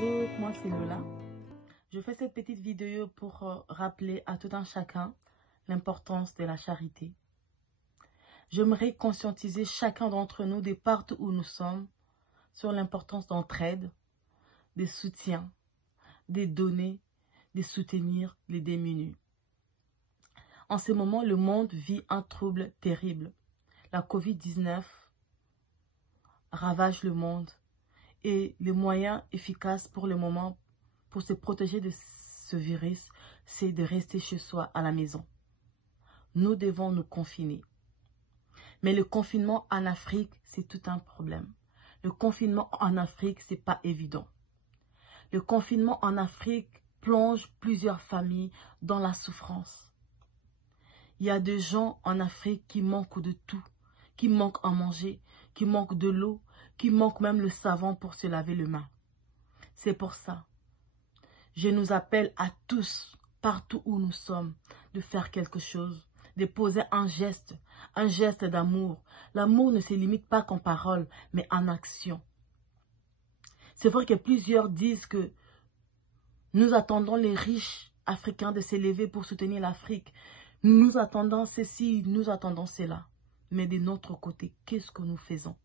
Bonjour, moi c'est Lola. Je fais cette petite vidéo pour rappeler à tout un chacun l'importance de la charité. J'aimerais conscientiser chacun d'entre nous, de partout où nous sommes, sur l'importance d'entraide, des soutiens, des donner, de soutenir les démunis. En ce moment, le monde vit un trouble terrible. La Covid-19 ravage le monde et les moyens efficaces pour le moment pour se protéger de ce virus, c'est de rester chez soi à la maison. Nous devons nous confiner. Mais le confinement en Afrique, c'est tout un problème. Le confinement en Afrique, c'est pas évident. Le confinement en Afrique plonge plusieurs familles dans la souffrance. Il y a des gens en Afrique qui manquent de tout, qui manquent à manger, qui manquent de l'eau, qui manquent même le savon pour se laver les mains. C'est pour ça, je nous appelle à tous, partout où nous sommes, de faire quelque chose, de poser un geste d'amour. L'amour ne se limite pas qu'en parole, mais en action. C'est vrai que plusieurs disent que nous attendons les riches africains de s'élever pour soutenir l'Afrique. Nous attendons ceci, nous attendons cela. Mais de notre côté, qu'est-ce que nous faisons?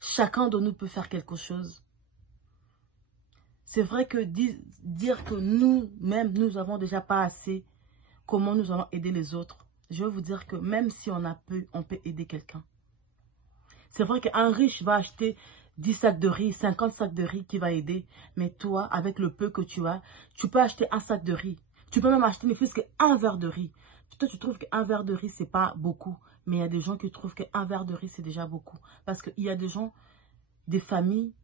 Chacun de nous peut faire quelque chose. C'est vrai que dire que nous-mêmes, nous n'avons déjà pas assez, comment nous allons aider les autres? Je vais vous dire que même si on a peu, on peut aider quelqu'un. C'est vrai qu'un riche va acheter 10 sacs de riz, 50 sacs de riz qui va aider. Mais toi, avec le peu que tu as, tu peux acheter un sac de riz. Tu peux même acheter ne plus qu'un verre de riz. Toi, tu trouves qu'un verre de riz, c'est pas beaucoup. Mais il y a des gens qui trouvent qu'un verre de riz, c'est déjà beaucoup. Parce qu'il y a des gens, des familles,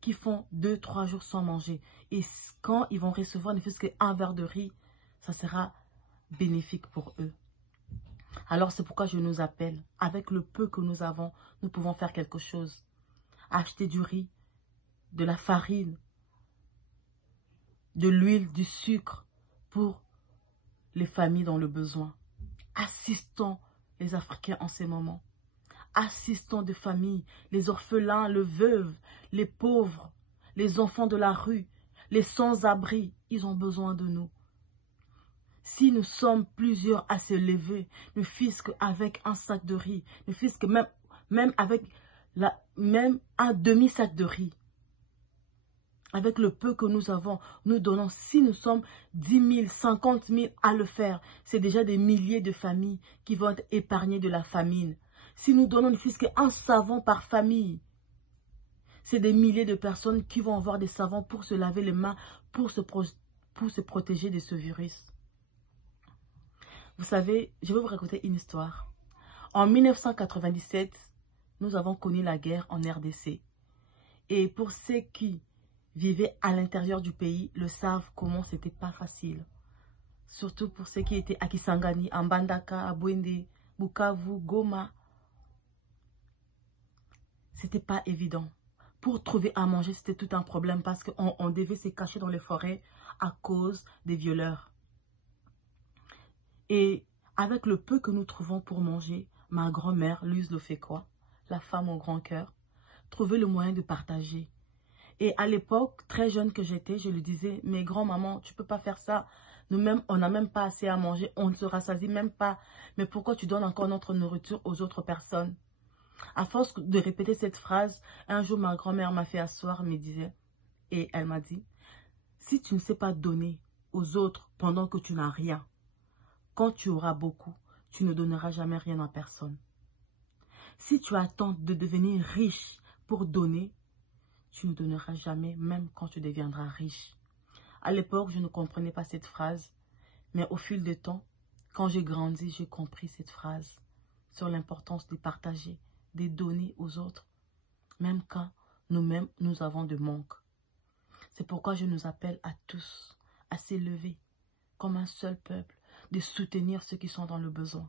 qui font 2-3 jours sans manger. Et quand ils vont recevoir ne fût-ce qu'un verre de riz, ça sera bénéfique pour eux. Alors c'est pourquoi je nous appelle. Avec le peu que nous avons, nous pouvons faire quelque chose. Acheter du riz, de la farine, de l'huile, du sucre pour les familles dans le besoin. Assistons les Africains en ces moments. Assistons des familles, les orphelins, les veuves, les pauvres, les enfants de la rue, les sans-abri, ils ont besoin de nous. Si nous sommes plusieurs à se lever, ne fût-ce qu'avec un sac de riz, ne fût-ce que même avec même un demi-sac de riz, avec le peu que nous avons, nous donnons, si nous sommes 10 000, 50 000 à le faire, c'est déjà des milliers de familles qui vont être épargnées de la famine. Si nous donnons ne fût-ce qu'un savon par famille, c'est des milliers de personnes qui vont avoir des savons pour se laver les mains, pour se protéger de ce virus. Vous savez, je vais vous raconter une histoire. En 1997, nous avons connu la guerre en RDC. Et pour ceux qui vivaient à l'intérieur du pays, le savent comment c'était pas facile. Surtout pour ceux qui étaient à Kisangani, à Mbandaka, à Bwende, Bukavu, Goma. C'était pas évident. Pour trouver à manger, c'était tout un problème parce qu'on devait se cacher dans les forêts à cause des violeurs. Et avec le peu que nous trouvons pour manger, ma grand-mère, Luz Lofekwa, la femme au grand cœur, trouvait le moyen de partager. Et à l'époque, très jeune que j'étais, je lui disais, mais grand-maman, tu peux pas faire ça. Nous-mêmes, on n'a même pas assez à manger, on ne se rassasie même pas. Mais pourquoi tu donnes encore notre nourriture aux autres personnes? À force de répéter cette phrase, un jour, ma grand-mère m'a fait asseoir, me disait, et elle m'a dit, si tu ne sais pas donner aux autres pendant que tu n'as rien, quand tu auras beaucoup, tu ne donneras jamais rien à personne. Si tu attends de devenir riche pour donner, tu ne donneras jamais, même quand tu deviendras riche. À l'époque, je ne comprenais pas cette phrase, mais au fil du temps, quand j'ai grandi, j'ai compris cette phrase sur l'importance de partager, de donner aux autres, même quand nous-mêmes, nous avons de manque. C'est pourquoi je nous appelle à tous à s'élever comme un seul peuple, de soutenir ceux qui sont dans le besoin,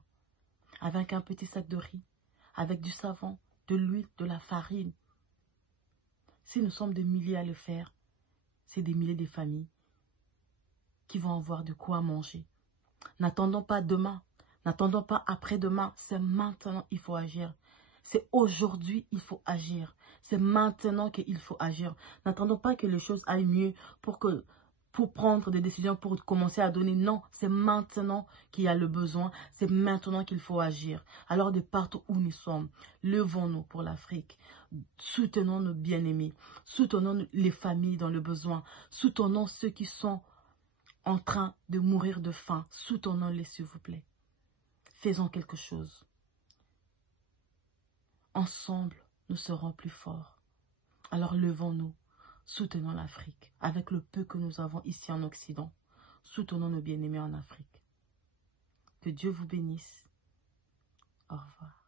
avec un petit sac de riz, avec du savon, de l'huile, de la farine. Si nous sommes des milliers à le faire, c'est des milliers de familles qui vont avoir de quoi manger. N'attendons pas demain, n'attendons pas après-demain, c'est maintenant qu'il faut agir. C'est aujourd'hui il faut agir. C'est maintenant qu'il faut agir. N'attendons pas que les choses aillent mieux pour prendre des décisions, pour commencer à donner. Non, c'est maintenant qu'il y a le besoin. C'est maintenant qu'il faut agir. Alors de partout où nous sommes, levons-nous pour l'Afrique. Soutenons nos bien-aimés. Soutenons les familles dans le besoin. Soutenons ceux qui sont en train de mourir de faim. Soutenons-les, s'il vous plaît. Faisons quelque chose. Ensemble, nous serons plus forts. Alors levons-nous, soutenons l'Afrique avec le peu que nous avons ici en Occident. Soutenons nos bien-aimés en Afrique. Que Dieu vous bénisse. Au revoir.